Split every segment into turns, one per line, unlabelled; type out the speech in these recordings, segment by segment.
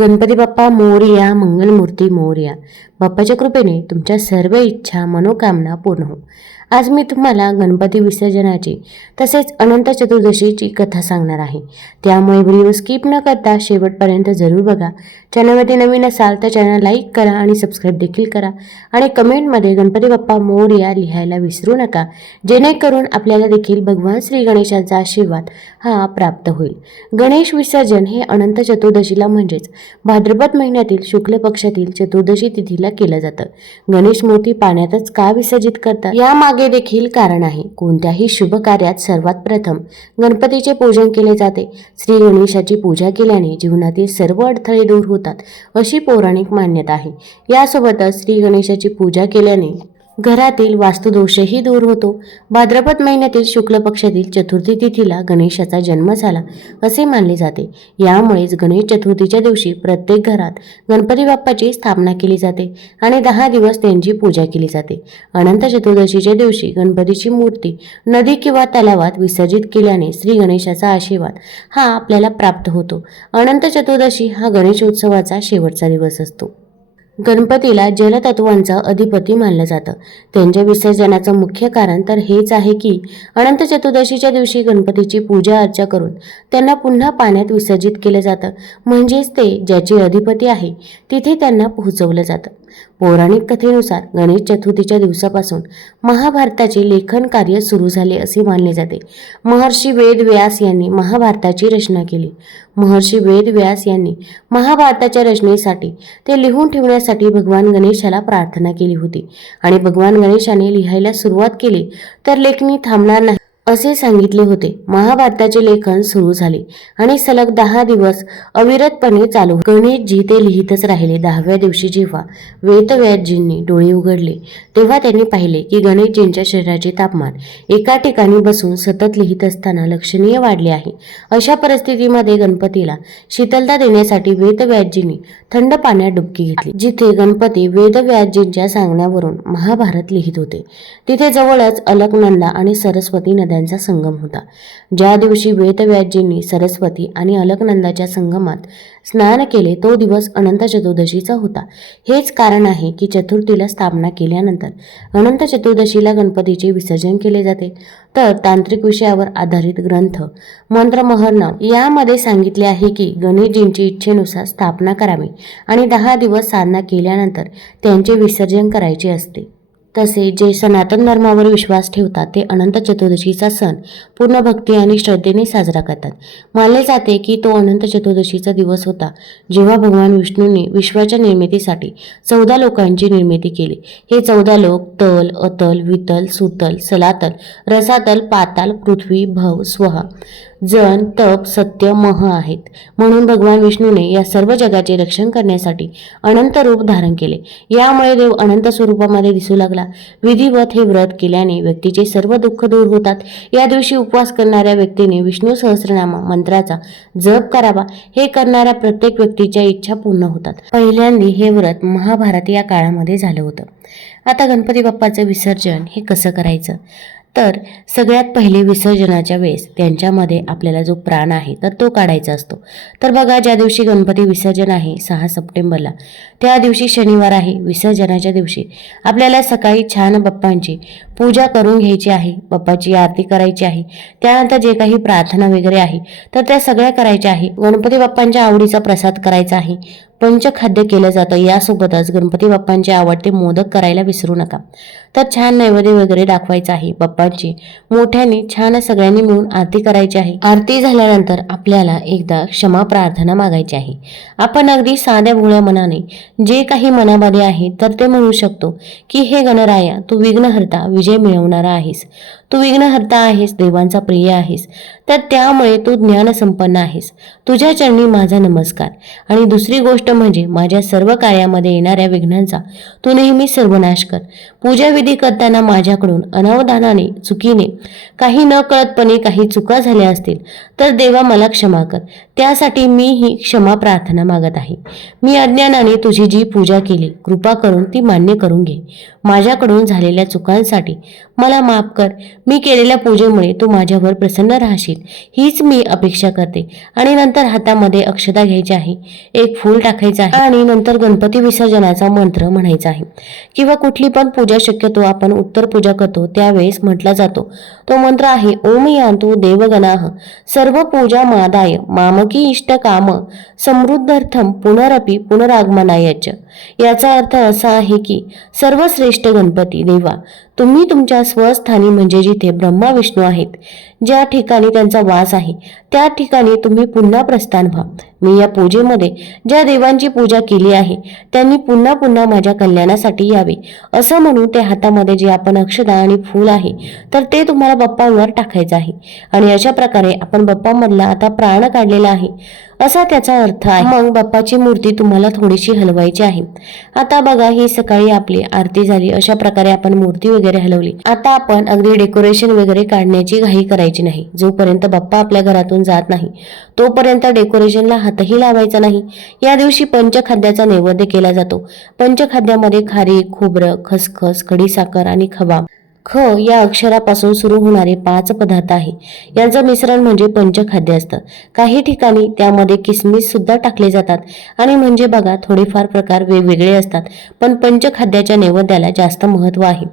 गणपती बाप्पा मोरया मंगलमूर्ती मोरया. बाप्पाच्या कृपेने तुमच्या सर्व इच्छा मनोकामना पूर्ण हो. आज मी तुम्हाला गणपती विसर्जनाची तसेच अनंत चतुर्दशीची कथा सांगणार आहे. त्यामुळे व्हिडिओ स्किप न करता शेवटपर्यंत जरूर बघा. चॅनलवरती नवीन असाल तर चॅनल लाईक करा आणि सबस्क्राईब देखील करा. आणि कमेंटमध्ये गणपती बाप्पा मोरया लिहायला विसरू नका जेणेकरून आपल्याला देखील भगवान श्री गणेशाचा आशीर्वाद हा प्राप्त होईल. गणेश विसर्जन हे अनंत चतुर्दशीला म्हणजेच भाद्रपद महिन्यातील शुक्ल पक्षातील चतुर्दशी तिथीला केलं जातं. गणेश मूर्ती पाण्यातच का विसर्जित करतात? यामागे देखील कारण आहे. कोणत्याही शुभ कार्यात सर्वात प्रथम गणपतीचे पूजन केले जाते. श्री गणेशाची पूजा केल्याने जीवनातील सर्व अडथळे दूर होतात अशी पौराणिक मान्यता आहे. यासोबतच श्री गणेशाची पूजा केल्याने घरातील वास्तुदोषही दूर होतो. भाद्रपद महिन्यातील शुक्ल पक्षातील चतुर्थी तिथीला गणेशाचा जन्म झाला असे मानले जाते. यामुळेच गणेश चतुर्थीच्या दिवशी प्रत्येक घरात गणपती बाप्पाची स्थापना केली जाते आणि दहा दिवस त्यांची पूजा केली जाते. अनंत चतुर्दशीच्या दिवशी गणपतीची मूर्ती नदी किंवा तलावात विसर्जित केल्याने श्री गणेशाचा आशीर्वाद हा आपल्याला प्राप्त होतो. अनंत चतुर्दशी हा गणेश उत्सवाचा शेवटचा दिवस असतो. गणपतीला जलतत्वांचा अधिपती मानलं जातं. त्यांच्या विसर्जनाचं मुख्य कारण तर हेच आहे की अनंत चतुर्दशीच्या दिवशी गणपतीची पूजा अर्चा करून त्यांना पुन्हा पाण्यात विसर्जित केलं जातं. म्हणजेच ते ज्याचे अधिपती आहे तिथे त्यांना पोहोचवलं जातं. पौराणिक कथेनुसार गणेश चतुर्थीच्या दिवसापासून महाभारताचे लेखन कार्य सुरू झाले असे मानले जाते. महर्षी वेद व्यास यांनी महाभारताची रचना केली. महर्षी वेद व्यास यांनी महाभारताच्या रचनेसाठी ते लिहून ठेवण्यासाठी भगवान गणेशाला प्रार्थना केली होती. आणि भगवान गणेशाने लिहायला सुरुवात केली तर लेखणी थांबणार नाही. असे सांगितले होते. महाभारताचे लेखन सुरू झाले आणि सलग दहा दिवस अविरतपणे चालू गणेशजी ते लिहितच राहिले दहाव्या दिवशी जेव्हा वेदव्यासजींनी डोळे उघडले तेव्हा त्यांनी पाहिले की गणेशजींच्या शरीराचे तापमान एका ठिकाणी बसून सतत लिहित असताना लक्षणीय वाढले आहे. अशा परिस्थितीमध्ये गणपतीला शीतलता देण्यासाठी वेदव्यासजींनी थंड पाण्यात डुबकी घेतली जिथे गणपती वेदव्यासजींच्या सांगण्यावरून महाभारत लिहित होते. तिथे जवळच अलकनंदा आणि सरस्वती नद्यांचा संगम होता. ज्या दिवशी वेतव्याजींनी सरस्वती आणि अलकनंदाच्या संगमात स्नान केले तो दिवस अनंत चतुर्दशीचा होता. हेच कारण आहे की चतुर्थीला स्थापना केल्यानंतर अनंत चतुर्दशीला गणपतीचे विसर्जन केले जाते. तर तांत्रिक विषयावर आधारित ग्रंथ मंत्रमहर्णव यामध्ये सांगितले आहे की गणेशजींची इच्छेनुसार स्थापना करावी आणि दहा दिवस साधना केल्यानंतर त्यांचे विसर्जन करायचे असते. तसे जे सनातन धर्मावर विश्वास ठेवतात ते अनंत चतुर्दशीचा सण. पूर्ण भक्ती आणि श्रद्धेने साजरा करतात. मानले जाते की तो अनंत चतुर्दशीचा दिवस होता जेव्हा भगवान विष्णूंनी विश्वाच्या निर्मितीसाठी चौदा लोकांची निर्मिती केली. हे चौदा लोक तल अतल वितल सुतल सलातल रसातल पाताल पृथ्वी भव स्वहा. जन तप सत्य मह आहेत. म्हणून भगवान विष्णूने या सर्व जगाचे रक्षण करण्यासाठी अनंत रूप धारण केले. यामुळे देव अनंत स्वरूपामध्ये दिसू लागला. विधिवत हे व्रत केल्याने व्यक्तीचे सर्व दुःख दूर होतात. या दिवशी उपवास करणाऱ्या व्यक्तीने विष्णू सहस्रनामा मंत्राचा जप करावा. हे करणाऱ्या प्रत्येक व्यक्तीच्या इच्छा पूर्ण होतात. पहिल्यांदी हे व्रत महाभारत या काळामध्ये झालं होतं. आता गणपती बाप्पाचं विसर्जन हे कसं करायचं? तर सगळ्यात पहिले विसर्जनाच्या वेळेस त्यांच्यामध्ये आपल्याला जो प्राण आहे तर तो काढायचा असतो. तर बघा ज्या दिवशी गणपती विसर्जन आहे सहा सप्टेंबरला त्या दिवशी शनिवार आहे विसर्जनाच्या दिवशी आपल्याला सकाळी छान बाप्पांची पूजा करून घ्यायची आहे बाप्पाची आरती करायची आहे. त्यानंतर जे काही प्रार्थना वगैरे आहे तर त्या सगळ्या करायच्या आहे. गणपती बाप्पांच्या आवडीचा प्रसाद करायचा आहे. पंचखाद्य केलं जातं यासोबतच गणपती बाप्पांचे आवडते मोदक करायला विसरू नका. तर छान नैवेद्य वगैरे दाखवायचा आहे बाप्पांची. मोठ्याने छान सगळ्यांनी मिळून आरती करायची आहे. आरती झाल्यानंतर आपल्याला एकदा क्षमा प्रार्थना मागायची आहे. आपण अगदी साध्या भोळ्या मनाने जे काही मनामध्ये आहे तर ते म्हणू शकतो की हे गणराया तू विघ्नहर्ता विजय मिळवणारा आहेस. तू विघ्नहर्ता आहेस देवांचा प्रिय आहेस. तर त्यामुळे तू ज्ञानसंपन्न आहेस. तुझ्या चरणी माझा नमस्कार. आणि दुसरी गोष्ट म्हणजे माझ्या सर्व कार्यामध्ये येणाऱ्या विघ्नांचा तू नेहमी सर्वनाश कर. पूजा विधी करताना माझ्याकडून अनावधानाने चुकीने काही न कळतपणे काही चुका झाल्या असतील तर देवा मला क्षमा कर. त्यासाठी मी ही क्षमा प्रार्थना मागत आहे. मी अज्ञानाने तुझी जी पूजा केली कृपा करून ती मान्य करून घे. माझ्याकडून झालेल्या चुकांसाठी मला माफ कर. मी केलेल्या पूजेमुळे तू माझ्यावर प्रसन्न राहशील. हीच मी अपेक्षा करते. आणि नंतर हातामध्ये अक्षता घ्यायची आहे. एक फूल टाकायचं आहे. आणि नंतर गणपती विसर्जनाचा मंत्र म्हणायचा आहे. किंवा कुठली पण पूजा शक्य शक्यतो आपण उत्तर पूजा करतो त्यावेळेस म्हटला जातो. तो मंत्र आहे ओम यांतु देवगणाः. सर्व पूजा मादाय मामकी इष्ट काम समृद्धर्थम पुनरपि पुनरागमनायच याचा अर्थ असा आहे की सर्वश्रेष्ठ गणपती देवा तुम्ही तुमच्या स्वस्थानी म्हणजे जिथे ब्रह्मा विष्णू आहेत ज्या ठिकाणी त्यांचा वास आहे त्या ठिकाणी तुम्ही पुन्हा प्रस्थान व्हा. मी या पूजेमध्ये ज्या देवांची पूजा केली आहे त्यांनी पुन्हा पुन्हा माझ्या कल्याणासाठी यावे. असं म्हणून त्या हातामध्ये जे आपण अक्षदा आणि फूल आहे तर ते तुम्हाला बाप्पांवर टाकायचं आहे. आणि अशा प्रकारे आपण बाप्पामधला आता प्राण काढलेला आहे. असा त्याचा अर्थ आहे. मग बाप्पाची मूर्ती तुम्हाला थोडीशी हलवायची आहे. आता बघा ही सकाळी आपली आरती झाली. अशा प्रकारे आपण मूर्ती वगैरे हलवली. आता आपण अगदी डेकोरेशन वगैरे काढण्याची घाई करायची नाही. जोपर्यंत बाप्पा आपल्या घरातून जात नाही तोपर्यंत डेकोरेशनला हातही लावायचा नाही. या दिवशी पंचखाद्याचा नैवेद्य केला जातो. पंचखाद्यामध्ये खारी खोबरं खसखस खडीसाखर आणि खवा. ख या अक्षरापासून सुरू होणारे पाच पदार्थ आहे. यांचं मिश्रण म्हणजे पंचखाद्य असतं. काही ठिकाणी त्यामध्ये किसमिस सुद्धा टाकले जातात. आणि म्हणजे बघा थोडेफार प्रकार वेगवेगळे असतात. पण पंचखाद्याच्या नैवेद्याला जास्त महत्त्व आहे.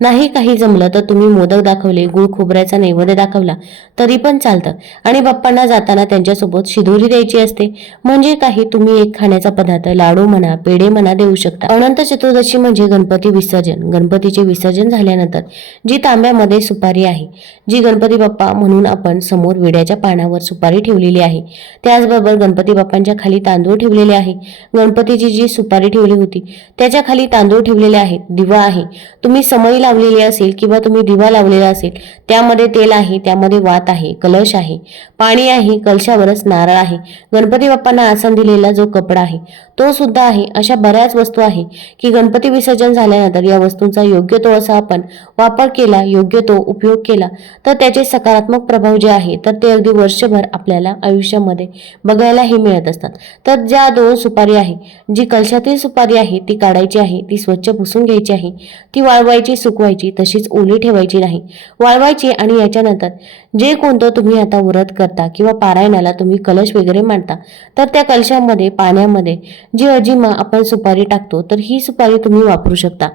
नाही काही जमलं तर तुम्ही मोदक दाखवले गुळ खोबऱ्याचा नैवेद्य दाखवला तरी पण चालतं. आणि बाप्पांना जाताना त्यांच्यासोबत शिदोरी द्यायची असते. म्हणजे काही तुम्ही एक खाण्याचा पदार्थ लाडू म्हणा पेढे म्हणा देऊ शकता. अनंत चतुर्दशी म्हणजे गणपती विसर्जन. गणपतीचे विसर्जन झाल्यानंतर जी तांब्यामध्ये सुपारी आहे जी गणपती बाप्पा म्हणून आपण समोर विड्याच्या पानावर सुपारी ठेवलेली आहे त्याचबरोबर गणपती बाप्पांच्या खाली तांदूळ ठेवलेले आहे. गणपतीची जी सुपारी ठेवली होती त्याच्याखाली तांदूळ ठेवलेले आहेत दिवा आहे. तुम्ही समई लावलेली असेल किंवा तुम्ही दिवा लावलेला असेल त्यामध्ये तेल आहे त्यामध्ये वात आहे कलश आहे पाणी आहे कलशावरच नारळ आहे गणपती बाप्पांना आसन दिलेला जो कपडा आहे तो सुद्धा आहे. अशा बऱ्याच वस्तू आहे की गणपती विसर्जन झाल्यानंतर या वस्तूंचा योग्य तो असा आपण वापर केला योग्य तो उपयोग केला तर त्याचे सकारात्मक प्रभाव जे आहे तर ते अगदी वर्षभर आपल्याला आयुष्यामध्ये बघायलाही मिळत असतात. तर ज्या दोन सुपारी आहे जी कलशातील सुपारी आहे ती काढायची आहे ती स्वच्छ पुसून घ्यायची आहे ती वाळवायची सुकवायची तशीच ओली ठेवायची नाही. वाळवायची आणि याच्यानंतर जे कोणतं तुम्ही आता व्रत करता किंवा पारायणाला तुम्ही कलश वगैरे मांडता तर त्या कलशामध्ये पाण्यामध्ये जी अजिमा आपण सुपारी टाकतो तर ही सुपारी तुम्ही वापरू शकता.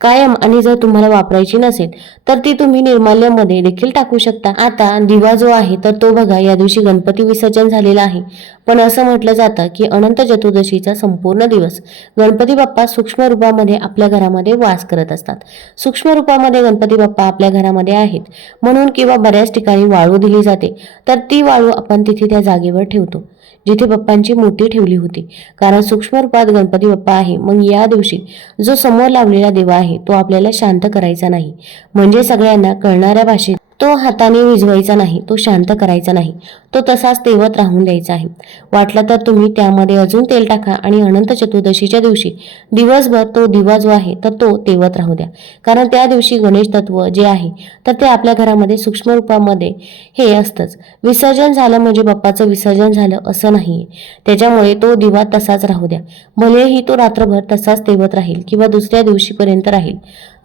कायम आणि जर तुम्हाला वापरायची नसेल तर ती तुम्ही निर्माल्यामध्ये देखील टाकू शकता. आता दिवा जो आहे तर तो बघा या दिवशी गणपती विसर्जन झालेला आहे. पण असं म्हटलं जातं की अनंत चतुर्दशीचा संपूर्ण दिवस गणपती बाप्पा सूक्ष्म रूपामध्ये आपल्या घरामध्ये वास करत असतात. सूक्ष्म रूपामध्ये गणपती बाप्पा आपल्या घरामध्ये आहेत. म्हणून किंवा बऱ्याच ठिकाणी वाळू दिली जाते. तर ती वाळू आपण तिथे त्या जागेवर ठेवतो. जिथे बाप्पांची मूर्ती ठेवली होती. कारण सूक्ष्म रूपात गणपती बाप्पा आहे मग या दिवशी जो समोर लावलेला देवा आहे तो आपल्याला शांत करायचा नाही. म्हणजे सगळ्यांना कळणाऱ्या भाषेत तो हाताने विझवायचा नाही तो शांत करायचा नाही तो तसाच तेवत राहून द्यायचा आहे. वाटलं तर तुम्ही त्यामध्ये अजून तेल टाका आणि अनंत चतुर्दशीच्या दिवशी दिवसभर तो दिवा जो आहे तर तो तेवत राहू द्या. कारण त्या दिवशी गणेश तत्व जे आहे तर ते आपल्या घरामध्ये सूक्ष्म रूपामध्ये हे असतंच. विसर्जन झालं म्हणजे बाप्पाचं विसर्जन झालं असं नाही त्याच्यामुळे तो दिवा तसाच राहू द्या. भलेही तो रात्रभर तसाच तेवत राहील किंवा दुसऱ्या दिवशीपर्यंत राहील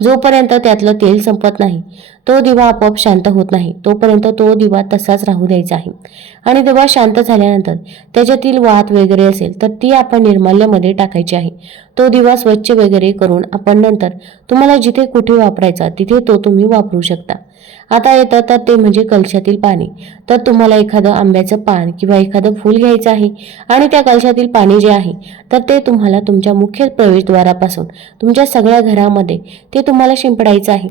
जोपर्यंत त्यातलं तेल संपत नाही तो दिवा आपोआप शांत होत नाही. तोपर्यंत तो दिवा तसाच राहू द्यायचा आहे. आणि दिवा शांत झाल्यानंतर त्याच्यातील वात वगैरे असेल तर ती आपण निर्माल्यामध्ये टाकायची आहे. तो दिवा स्वच्छ वगैरे करून आपण नंतर तुम्हाला जिथे कुठे वापरायचा तिथे तो तुम्ही वापरू शकता. आता येतं तर ते म्हणजे कलशातील पाणी. तर तुम्हाला एखादं आंब्याचं पान किंवा एखादं फूल घ्यायचं आहे आणि त्या कलशातील पाणी जे आहे तर ते तुम्हाला तुमच्या मुख्य प्रवेशद्वारापासून तुमच्या सगळ्या घरामध्ये ते तुम्हाला शिंपडायचं आहे.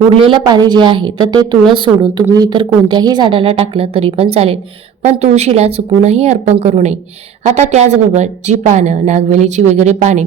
उरलेलं पाणी जे आहे तर ते तुळस सोडून तुम्ही इतर कोणत्याही झाडाला टाकलं तरी पण चालेल. पण तुळशीला चुकूनही अर्पण करू नये. आता त्याचबरोबर जी पानं नागवेलीची वगैरे पाने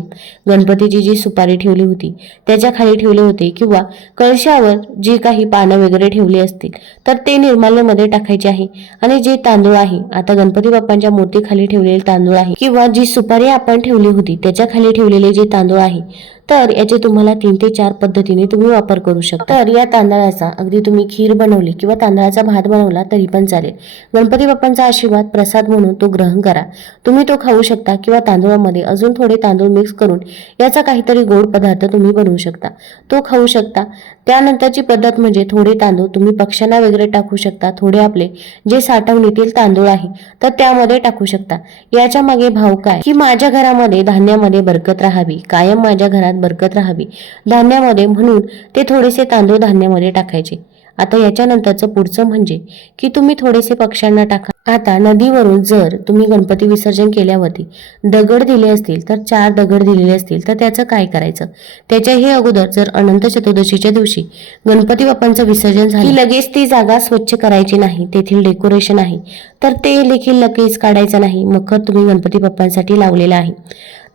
गणपतीची जी सुपारी ठेवली होती त्याच्याखाली ठेवले होते किंवा कळशावर जी काही पानं वगैरे ठेवली असतील तर ते निर्माल्यामध्ये टाकायचे आहे. आणि जे तांदूळ आहे आता गणपती बाप्पांच्या मूर्तीखाली ठेवलेले तांदूळ आहे किंवा जी सुपारी आपण ठेवली होती त्याच्याखाली ठेवलेले जे तांदूळ आहे तर याचे तुम्हाला तीन ते चार पद्धतीने तुम्ही वापर करू शकता. तर या तांदळाचा अगदी तुम्ही खीर बनवली किंवा तांदळाचा भात बनवला तरी पण चालेल. गणपती बाप्पा बाप्पांचा आशीर्वाद प्रसाद म्हणून तो ग्रहण करा. तुम्ही तो खाऊ शकता किंवा तांदूळामध्ये अजून थोडे तांदूळ मिक्स करून याचा काहीतरी गोड पदार्थ तुम्ही बनवू शकता. तो खाऊ शकता. त्यानंतरची पद्धत म्हणजे थोडे तांदूळ तुम्ही पक्ष्यांना वगैरे टाकू शकता. थोडे आपले जे साठवणीतील तांदूळ आहे तर त्यामध्ये टाकू शकता. याच्या मागे भाव काय? की माझ्या घरामध्ये धान्यामध्ये बरकत राहावी. कायम माझ्या घरात बरकत राहावी. धान्यामध्ये म्हणून ते थोडेसे तांदूळ धान्यामध्ये टाकायचे. आता याच्यानंतरचं पुढचं म्हणजे की तुम्ही थोडेसे पक्ष्यांना टाका. आता नदीवरून जर तुम्ही गणपती विसर्जन केल्यावरती दगड दिले असतील तर चार दगड दिलेले असतील तर त्याचं काय करायचं? त्याच्याही अगोदर जर अनंत चतुर्दशीच्या दिवशी गणपती बाप्पांचं विसर्जन झालं लगेच ती जागा स्वच्छ करायची नाही तेथील डेकोरेशन आहे तर ते देखील लगेच काढायचं नाही मखर तुम्ही गणपती बाप्पांसाठी लावलेलं आहे.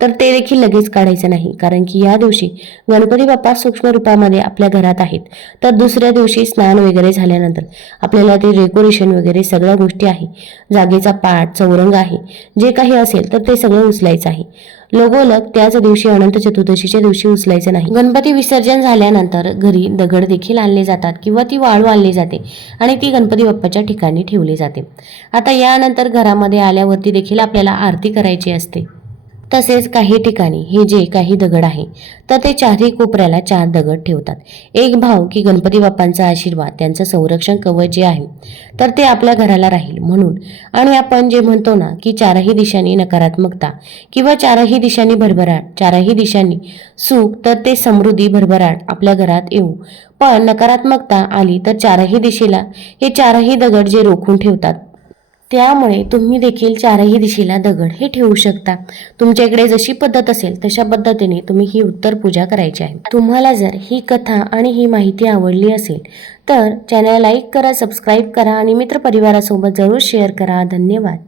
तर ते देखील लगेच काढायचं नाही कारण की या दिवशी गणपती बाप्पा सूक्ष्म रूपामध्ये आपल्या घरात आहेत. तर दुसऱ्या दिवशी स्नान वगैरे झाल्यानंतर आपल्याला ते डेकोरेशन वगैरे सगळ्या गोष्टी आहे. जागेचा पाठ चौरंग आहे. जे काही असेल तर ते सगळं उचलायचं आहे. लगोलग त्याच दिवशी अनंत चतुर्दशीच्या दिवशी उचलायचं नाही. गणपती विसर्जन झाल्यानंतर घरी दगड देखील आणले जातात किंवा ती वाळू आणली जाते आणि ती गणपती बाप्पाच्या ठिकाणी ठेवली जाते. आता यानंतर घरामध्ये आल्यावरती देखील आपल्याला आरती करायची असते. तसेच काही ठिकाणी हे जे काही दगड आहे तर ते चारही कोपऱ्याला चार दगड ठेवतात. एक भाव की गणपती बाप्पांचा आशीर्वाद त्यांचं संरक्षण कवच जे आहे तर ते आपल्या घराला राहील. म्हणून आणि आपण जे म्हणतो ना की चारही दिशांनी नकारात्मकता किंवा चारही दिशांनी भरभराट चारही दिशांनी सुख तर ते समृद्धी भरभराट आपल्या घरात येऊ. पण नकारात्मकता आली तर चारही दिशेला हे चारही दगड जे रोखून ठेवतात त्यामुळे तुम्ही देखील चारही दिशेला दगड हे ठेवू शकता. तुमच्याकडे जशी पद्धत असेल तशा पद्धतीने तुम्ही ही उत्तर पूजा करायची आहे. तुम्हाला जर ही कथा आणि ही माहिती आवडली असेल तर चॅनल लाईक करा सबस्क्राईब करा आणि मित्रपरिवारासोबत जरूर शेअर करा. धन्यवाद.